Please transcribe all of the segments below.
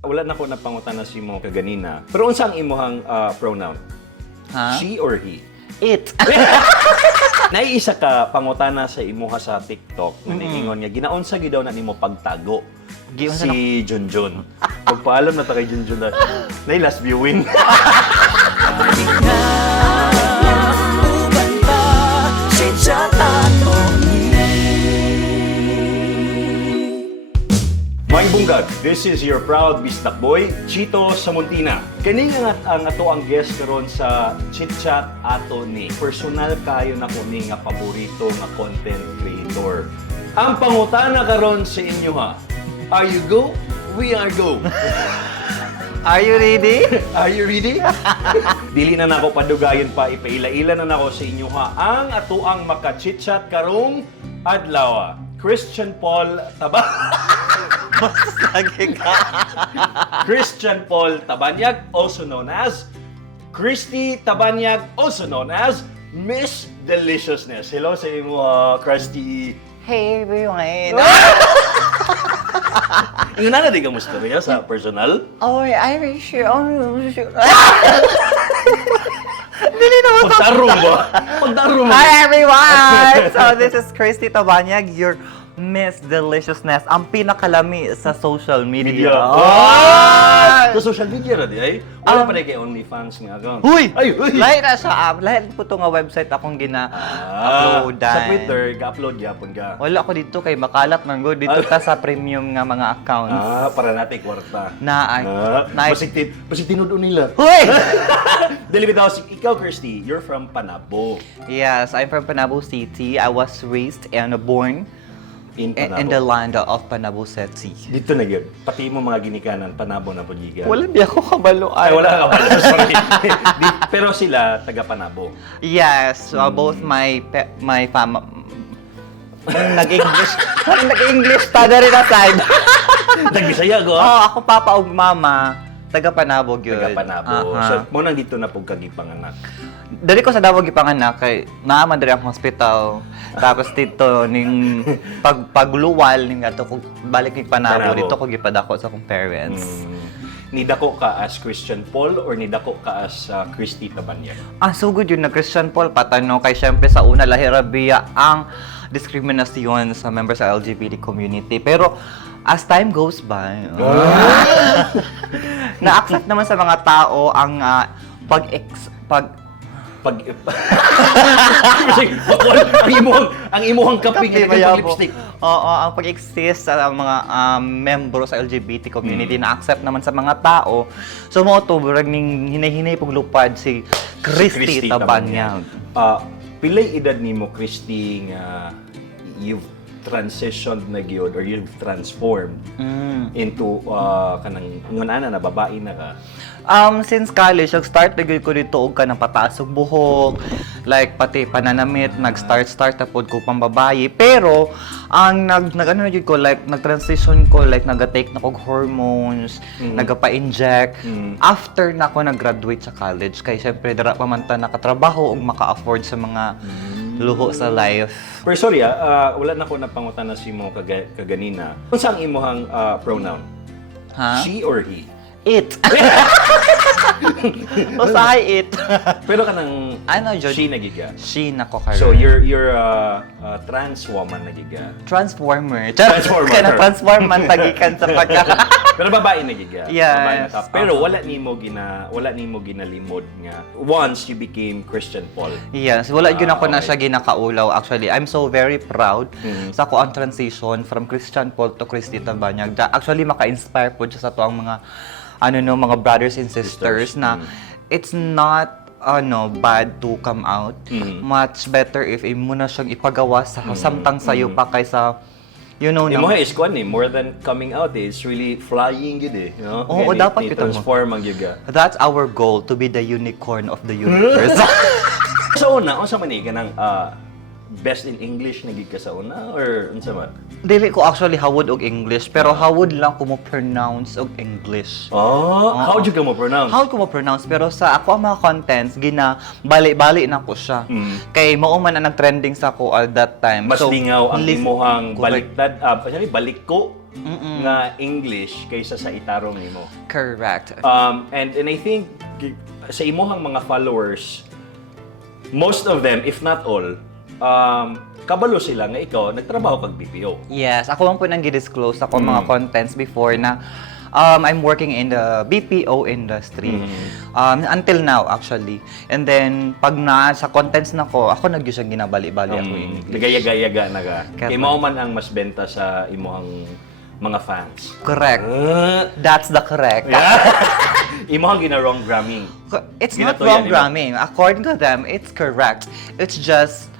Wala na ko napangutan na si mo kaganina. Pero unsa ang imuhang pronoun? Ha? She or he? It. Naiisa ka pangutana sa imuha sa TikTok na niingon nga ginaunsa gyud daw na nimo pagtago Giunsa si Junjun. Pagpaalam na ta kay Junjun na nay last viewing. May bunggag, this is your proud bistak boy, Chito Samuntina. Kani nga ang ato ang guest karon sa Chit Chat ato ni. Personal kayo na ko ni nga paborito nga content creator. Ang pangutana karon sa inyo ha. Are you go? We are go. Are you ready? Are you ready? Dili na nako padugayon pa, ipaila-ila na nako sa inyo ha. Ang ato ang maka-chit-chat karong adlaw. Christian Paul Lagi ka. Christian Paul Tabanyag, also known as Christy Tabanyag, also known as Miss Deliciousness. Hello sa imo, Christy. Hey, everyone. Yung na di ka mo storya sa personal? Oh, Irish. Oh, Pagtarong ba? Pagtarong ba? Hi, everyone! So, this is Christy Tabanyag, your Miss Deliciousness, ang pinakalami sa social media. Oh! Sa social media na di ay? Wala pa rin kay OnlyFans nga account. Huy! Ay! Uy! Lahat na sa app. Lahat po ito nga website akong gina-uploadan. Sa Twitter, ga-upload yapon ka. Wala ko dito kay makalat man go dito ta sa premium nga mga accounts. Para natin kwarta. Na Basig tinudo nila. Huy! Dili bitaw si ikaw, Kirsty, you're from Panabo. Yes, I'm from Panabo City. I was raised and born In Panabo. in the land of Panabo City. Dito na yun. Pati mo mga ginikanan, Panabo na po giga. Wala di ako kabalo. Ay, wala ka pala. Sorry. Pero sila, taga Panabo. Yes, both my nag-English. Nag-English ta na rin aside. Tagbisaya ko, Oh, ako papa ug mama, taga Panabo gyud. Taga Panabo. So, mo nang dito na po kagipanganak. Dali ko sa Davao gipanganak kay naa man diri ang hospital. Tapos dito ning pagluwal ning ato ko balik ni Panabo, Panabo. dito ko gipadako sa akong parents. Nidako ka as Christian Paul or nidako ka as Christy Tabanyag? So good yun na Christian Paul patano kay syempre sa una lahirabiya ang diskriminasyon sa members sa LGBT community. Pero as time goes by, na-accept naman sa mga tao ang ang imuhang kapig na lipstick. Oo, ang pag-exist sa mga membro sa LGBT community na-accept naman sa mga tao. So mo to ning hinay-hinay paglupad si Christy Tabanyag. Pilay edad nimo, Christy, nga you've transitioned na gyud or you've transformed into kanang ngunana na babae na ka. Since college, nag-start na gyud ko dito og kanang pataas og buhok, like pati pananamit, nag-start na pod ko pang babae. Pero ang nag-ano na gyud ko, like nag-transition ko, like nag-take na kog hormones, nagpa-inject. After na ako nag-graduate sa college, kay syempre dara pa man ta nakatrabaho ug maka-afford sa mga luho sa life. Pero sorry, wala na ko napangutan na si mo kaganina. Unsa ang imuhang pronoun? Ha? She or he? It. Usahay it. Pero kanang Ano, Jod? she nagiga. She nako karon. So you're a trans woman nagiga. Transformer. Transformer. Kaya na-transform man tagikan sa pagka. Pero babae nagiga. Yes. Babae na ka. Pero wala nimo ginalimod nga once you became Christian Paul. Yes, wala yun ako na okay. siya ginakaulaw. Actually, I'm so very proud sa ko ang transition from Christian Paul to Christy Tabanyag. Actually, maka-inspire po siya sa to ang mga mga brothers and sisters na it's not bad to come out. Much better if imo na siyang ipagawa sa samtang sayo pa kaysa Imo is kuan more than coming out it's really flying gid no? Oo, dapat kita mo. transform ang giga. That's our goal, to be the unicorn of the universe. So unsa man ni kanang best in English nagig ka sa una or unsa man? Dili ko actually hawod og English, pero hawod lang ko mo pronounce og English. How do you mo pronounce? How ko mo pronounce, pero sa ako ang mga contents gina bali-bali na ko siya. Kay mao man ang nag-trending sa ako at that time. Mas lingaw ang listen imuhang ko, baliktad, balik ko nga English kaysa sa itarong nimo. Correct. And I think sa imuhang mga followers, most of them, if not all, kabalo sila nga ikaw nagtrabaho kag BPO. Yes, ako lang po nang gi-disclose ako mga contents before na I'm working in the BPO industry. Until now, actually. And then, pag na sa contents na ko, ako nag siya ginabali-bali ako in English. Nagayaga-yaga na ka. Correct. Kay mao man ang mas benta sa imuhang mga fans. Correct. That's the correct. Imuhang gina-wrong gramming. It's not Ginatuyan wrong nimo. gramming. According to them, it's correct. It's just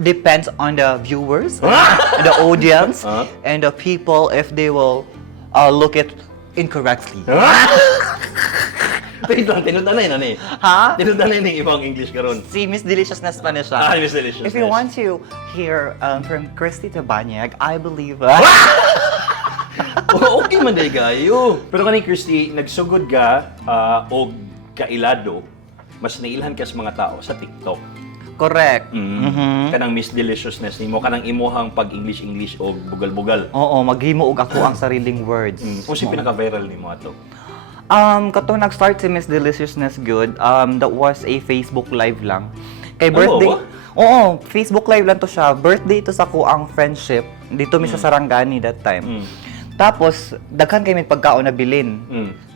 depends on the viewers, the audience, and the people if they will look it incorrectly. Wait lang, tinundanay na ni. Ha? Tinundanay ni ibang English karon. Si Miss Deliciousness pa na siya. Miss Deliciousness. If you want to hear from Christy Tabanyag, I believe... Okay man day gayo. Pero kani Christy, nagsugod ka og kailado, mas nailhan ka sa mga tao sa TikTok. Correct. Kanang Miss Deliciousness nimo, kanang imuhang pag-English o bugal-bugal. Oo, maghimuog ako ang sariling words. Kung si pinaka-viral nimo ato. Katong nag-start si Miss Deliciousness Good, that was a Facebook Live lang. Kay birthday... ba? Oo, Facebook Live lang to siya. Birthday to sa ko ang friendship. Dito mi sa Sarangani that time. Tapos, daghan kay may pagkaon na bilin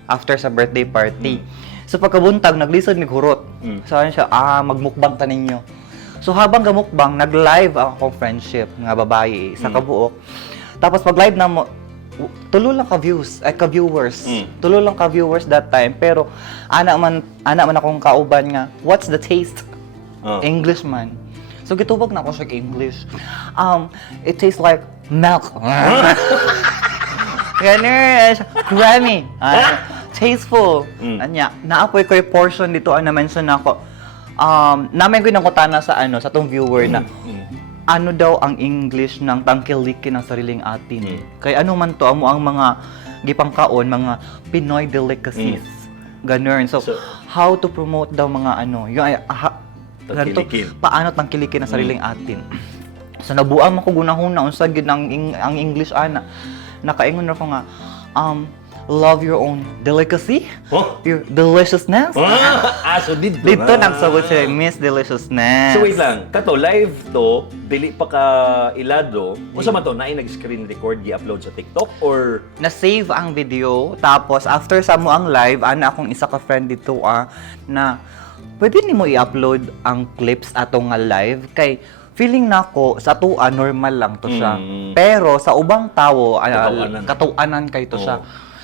after sa birthday party. So pagkabuntag, naglisod mig hurot. Saan siya, magmukbang ta ninyo. So habang gamukbang, nag-live ang akong friendship nga babae sa kabuok. Tapos pag live na mo, tulo lang ka-viewers. Tulo lang ka-viewers that time. Pero ana man akong kauban nga, what's the taste? English man. So gitubag na ako sa English. It tastes like milk. Ganun, creamy. Tasteful. Anya, naapoy ko yung portion dito na mention ako. Namin ko nangutana sa sa tong viewer na ano daw ang English ng tangkilikin ng sariling atin. Kay ano man to amo ang mga gipangkaon, mga Pinoy delicacies. Ganun. So, how to promote daw mga yung Tangkilikin. paano tangkilikin ng sariling atin. So nabuang man ko gunahuna unsa gid ang English ana. Nakaingon na ko nga love your own delicacy, your deliciousness. So dito nagsabot siya, Miss Deliciousness. So wait lang, kato live to, dili pa ka ilado. Unsa man to, naay nag-screen record gi-upload sa TikTok or Na-save ang video, tapos after sa mo ang live, ana akong isa ka friend dito na pwede nimo i-upload ang clips atong nga live kay feeling nako sa tuwa normal lang to siya. Pero sa ubang tawo katuanan kay to siya.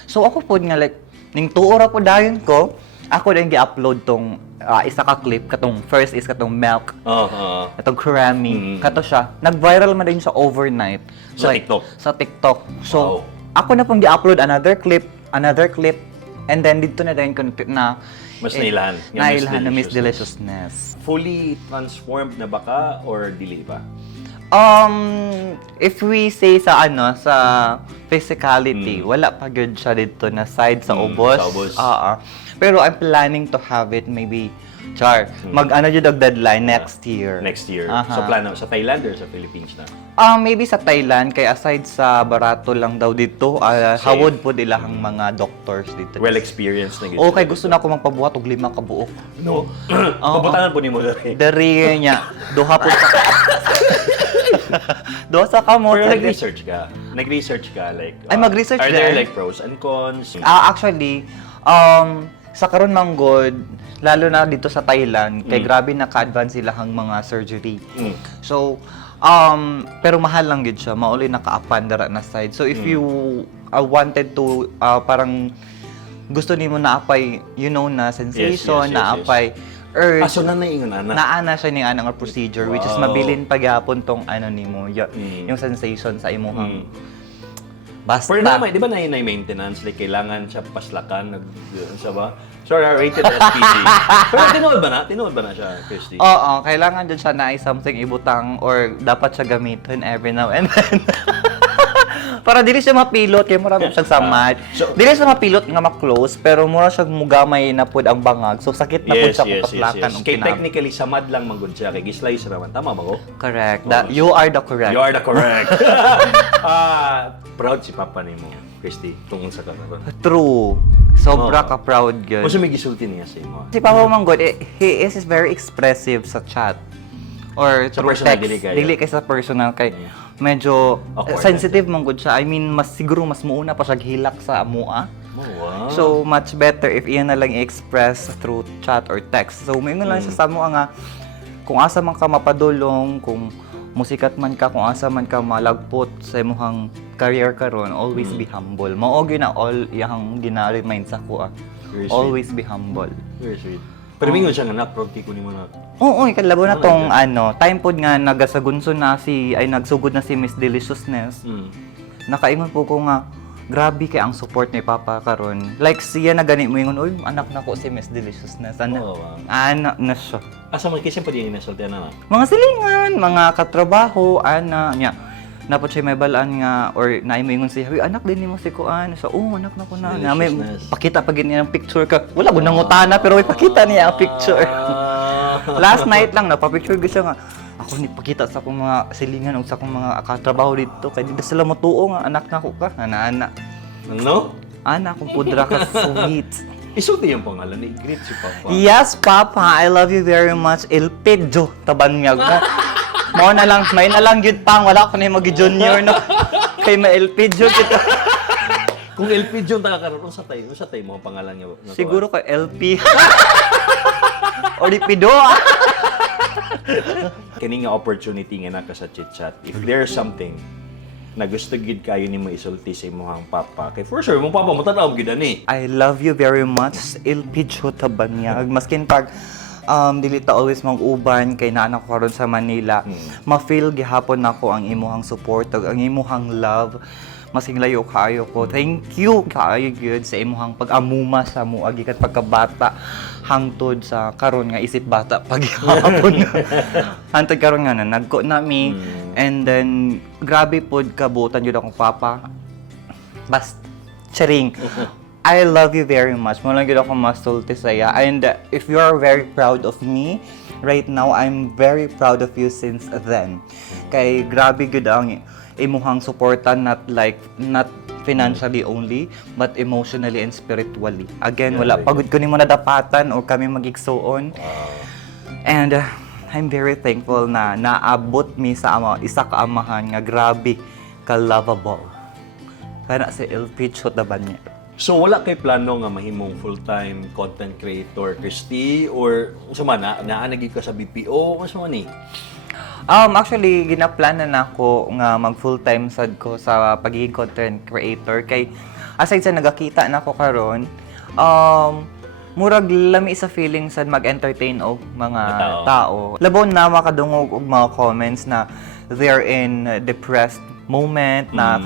So ako po nga like ning tuora po dayon ko, ako din gi-upload tong isa ka clip katong first is katong milk. Katong creamy. Kato siya. Nag-viral man din siya overnight Sa TikTok? Sa TikTok. So ako na pong gi-upload another clip and then dito na din ko na mas nailahan. Nailahan na Miss Deliciousness. Fully transformed na ba ka or dili pa? If we say sa sa physicality, wala pa good siya dito na side sa ubos. Sa ubos. Pero I'm planning to have it maybe mag-ano jud og deadline next year. Next year. So plano sa Thailand or sa Philippines na? Maybe sa Thailand kay aside sa barato lang daw dito, hawod po ilahang mga doctors dito. Well experienced na gid. Okay, gusto na ako magpabuhat og 5 ka buok. No. Pabutangan po nimo diri. Dari niya, duha po sa duha sa kamo. Pero nag-research ka like Ay, mag-research are there din. like pros and cons? Actually, sa karon manggod, lalo na dito sa Thailand, kay grabe naka-advance sila hang mga surgery. So, pero mahal lang gid siya, mauli naka-apan dara na side. So if you wanted to parang gusto nimo na apay, na sensation, Yes. na apay urge. So nanaingon ana. Naana siya ning anang procedure which is mabilin pagyapon tong nimo, yung sensation sa imuhang basta. Pero naman, di ba na maintenance? Like, kailangan siya paslakan, siya ba? Sorry, rated as PG. Pero tinuod ba na siya, Christy? Oo, kailangan dyan siya na something ibutang or dapat siya gamitin every now and then. Para dili siya mapilot kay mura siyang samad. So- Dili siya mapilot nga ma-close pero mura siya mugamay na pud ang bangag. So sakit na pud siya kung patlakan og Kay kinab. technically, samad lang manggod siya. Kay gislice naman. Tama ba ko? Correct. You are the correct. You are the correct. Proud si Papa ni mo, Christy, tungkol sa karon. True. Sobra Oo. ka proud gyud. Kung may gisulti niya sa imo. Si Papa Manggod, he is very expressive sa chat. Or Sa through personal, text. dili kayo? Dili kay sa personal kay medyo Awkward sensitive manggod siya. I mean, siguro mas muuna pa siya hilak sa amua. Oh, wow. So, much better if iyan na lang i-express through chat or text. So, may lang siya sa amua nga, kung asa man ka mapadulong, kung musikat man ka, kung asa man ka malagpot sa imong career karon, always be humble. Mao gyud na all iyang gina-remind sa ko. Very sweet. Always be humble. Very sweet. Pero mingon siya nga nak, proud ko ni mo na. Oo, ikadlabo na Oh, tong like time pod nga nagasagunso na nagsugod na si Miss Deliciousness. Nakaingon po ko nga, grabe kay ang support ni Papa karon. Like siya na gani mo ingon, oy, anak na ko si Miss Deliciousness. Oh, wow. Anak na siya. Asa man kasi pa din inasulti na. Mga silingan, mga katrabaho, ana nya. Napot siya may balaan nga or naay mo ingon siya, "Uy, anak din nimo si Kuan." So, "Oh, anak na ko na." Na may Deliciousness. pakita pa gid niya ng picture ka. Wala ko nangutana pero may pakita niya ang picture. Last night lang napapicture ko siya nga. Ako ni pakita sa akong mga silingan o sa akong mga katrabaho dito kay di na sila matuo nga anak na ko ka. Ana. No? Ana akong pudra ka sweet. Isulti yung pangalan ni greet si Papa. Yes, Papa, I love you very much. El Pedro, tabanyag mo. Mo na lang, may na lang yun pang, wala ko na yung mag-junior, no? Kay may El Pedro kita. Kung LP John ta karon unsa tay mo ang pangalan niya? Siguro kay LP. O di Pido. Kini nga opportunity nga naka sa chit-chat. If there's something na gusto gid kayo ni mo isulti sa imong papa, kay for sure mong papa mo tanaw gid ani. I love you very much, El Pedro tabanyag. Maskin pag dili ta always mag-uban kay naa ko karon sa Manila. Ma-feel gihapon nako ang imuhang support, ang imuhang love. Masing layo kaayo ko. Thank you kaayo gyud sa imuhang pag-amuma sa mua gikan pagkabata hangtod sa karon nga isip bata paghapon. Hangtod karon nga na nagko na mi and then grabe pod kabutan jud akong papa. Bas charing. I love you very much. Mo lang gyud ako masulti saya. And if you are very proud of me right now, I'm very proud of you since then. Kay grabe gyud ang imuhang suportan, not financially only, but emotionally and spiritually. Again, wala pagod ko nimo nadapatan o kami magigsuon. And I'm very thankful na naabot mi sa isa ka amahan nga grabe ka lovable. Kana si El Picho taban niya. So wala kay plano nga mahimong full-time content creator, Christy, or unsa man naanagi ka sa BPO, unsa man ni? Actually, ginaplana na ako nga mag full-time sad ko sa pagiging content creator. Kay, aside sa nagakita na ako karon, murag lami sa feeling sad mag-entertain og mga tao. Labon na makadungog og mga comments na they're in depressed moment, na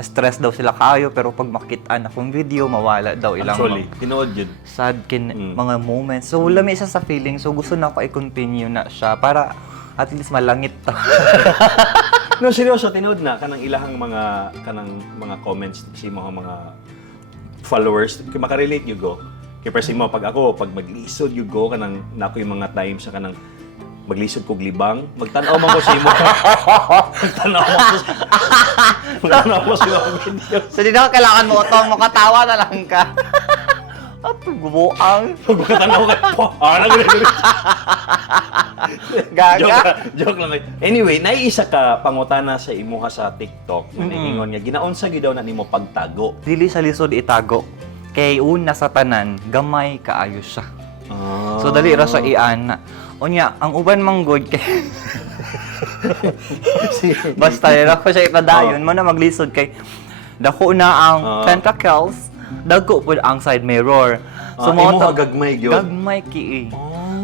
stress daw sila kayo, pero pag makitaan akong video, mawala daw ilang Actually, tinuod yun. sad mga moments. So, lami siya sa feeling. So, gusto na ako i-continue na siya para at least malangit to. No, seryoso, tinuod na kanang ilahang mga comments sa mga followers. Kaya makarelate you go. Kaya kasi mo, pag maglisod you go, kanang nako yung mga times sa kanang maglisod kog libang, magtanaw man ko sa imo. Magtanaw mo sa mga video. So, di na kailangan mo utong, makatawa na lang ka. At gubuang. Pag magtanaw ka, Gaga. Joke lang. Anyway, naiisa ka pangutana sa imuha sa TikTok. Nagingon nga, ginaunsa gyud daw na nimo pagtago. Dili sa lisod itago. Kay una sa tanan, gamay kaayo siya. So, dali ra sa iana. Unya, ang uban manggod kay basta ra ko siya ipadayon mo na maglisod kay dako na ang tentacles, dagko pud ang side mirror. So imo gagmay gyud. Gagmay ki.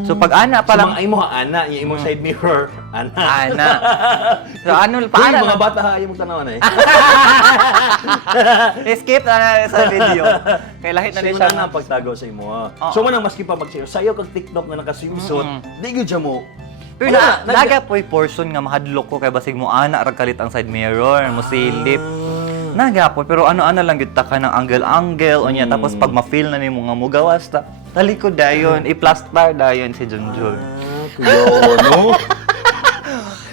So pag ana pa lang imo ana, yung imong side mirror, ana. ana. So ano Uy, paano mga bata ha, imong tanaw na skip na sa video. Kay lahit na ni siya na pagtago sa imo. So man maski pa magsayo, sayo kag TikTok nga naka-swimsuit, di gyud siya mo. Pero naga po'y portion nga mahadlok ko kay basig mo ana ra kalit ang side mirror, mo silip. Nagyapon, pero ano-ano lang gyud ta ka ng angle-angle unya tapos pag ma-feel na nimo nga mugawas ta. Talikod dayon, i-plaster dayon si Junjun. Kuyo, no?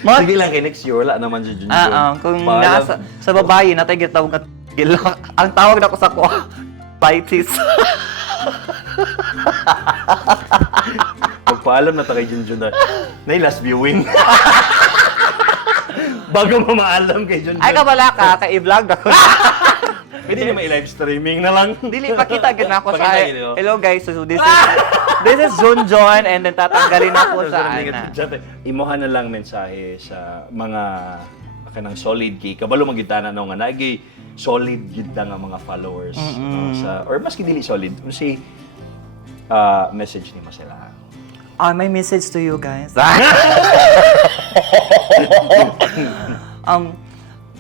Mga Sige lang kay next year, wala naman si Junjun. kung Paalam. nasa sa babae natay gitawag nga gila. Ang tawag nako sa ko Pisces. Magpaalam na ta kay Junjun na last viewing. Bago mo maalam kay Junjun. Ay kabala ka kay i-vlog ako. Pwede na may live streaming na lang. Dili pakita gid ako sa Pakita gid, oh. hello guys, so this is Junjun and then tatanggalin ako sa ana. Imuha na lang mensahe sa mga kanang solid kay kabalo magitana no nga nagay solid gid nga mga followers sa or maski dili solid si message nimo sila. My message to you guys.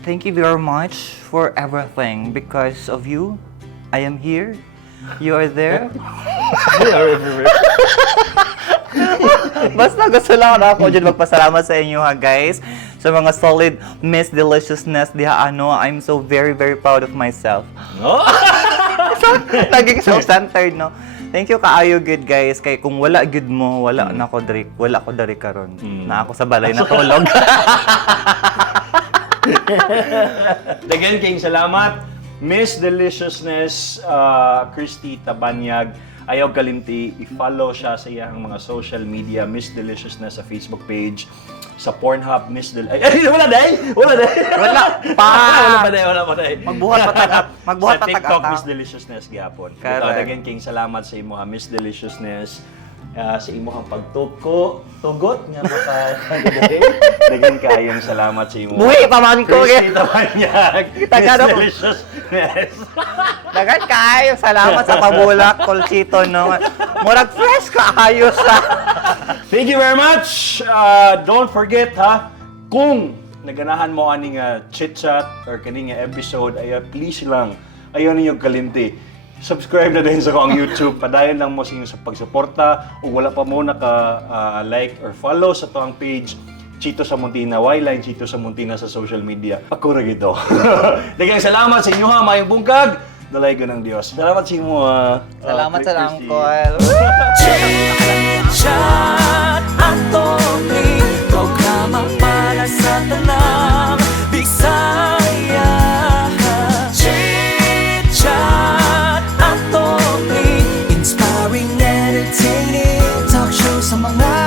Thank you very much for everything. Because of you, I am here. You are there. Basta gusto lang ako dyan magpasalamat sa inyo ha guys. Sa mga solid Miss Deliciousness diha I'm so very proud of myself. No? Naging self-centered no. Thank you kaayo good guys kay kung wala good mo wala na ko dari karon. Na ako sa balay natulog. Again, king salamat. Miss Deliciousness, Christy Tabanyag. Ayaw kalimti, i-follow siya sa iyang mga social media, Miss Deliciousness sa Facebook page, sa Pornhub, Miss wala dahi! Wala pa dahi! Magbuhat Sa pa TikTok, tag-ata. Miss Deliciousness gyapon. Correct. Again, king salamat sa imo ha, Miss Deliciousness. Sa imong tugot nga dagan kayong salamat sa imo. Buhi pa man ko Christy Tabanyag, Kita Miss ka na po. Deliciousness. Dagan kayo salamat sa pabulak Colchito no. Murag fresh kaayo sa Thank you very much. Don't forget ha, kung naganahan mo aning chit-chat or kaning episode, ay please lang, ayaw ninyo kalimti. Subscribe na din sa akong YouTube. Padayon lang mo sa inyo sa pagsuporta. Kung wala pa mo naka-like or follow sa tuang page, Chito sa Muntina, Yline Chito sa Muntina sa social media. Ako ra gito. Daghang salamat sa inyo ha, mayong bungkag. Dalay ko ng Diyos. Salamat sa inyo salamat sa Christy. langkol. Chit-chat Atty. Programa para sa tanang Bisaya. Chit-chat Atty. Inspiring, entertaining Talk show sa mga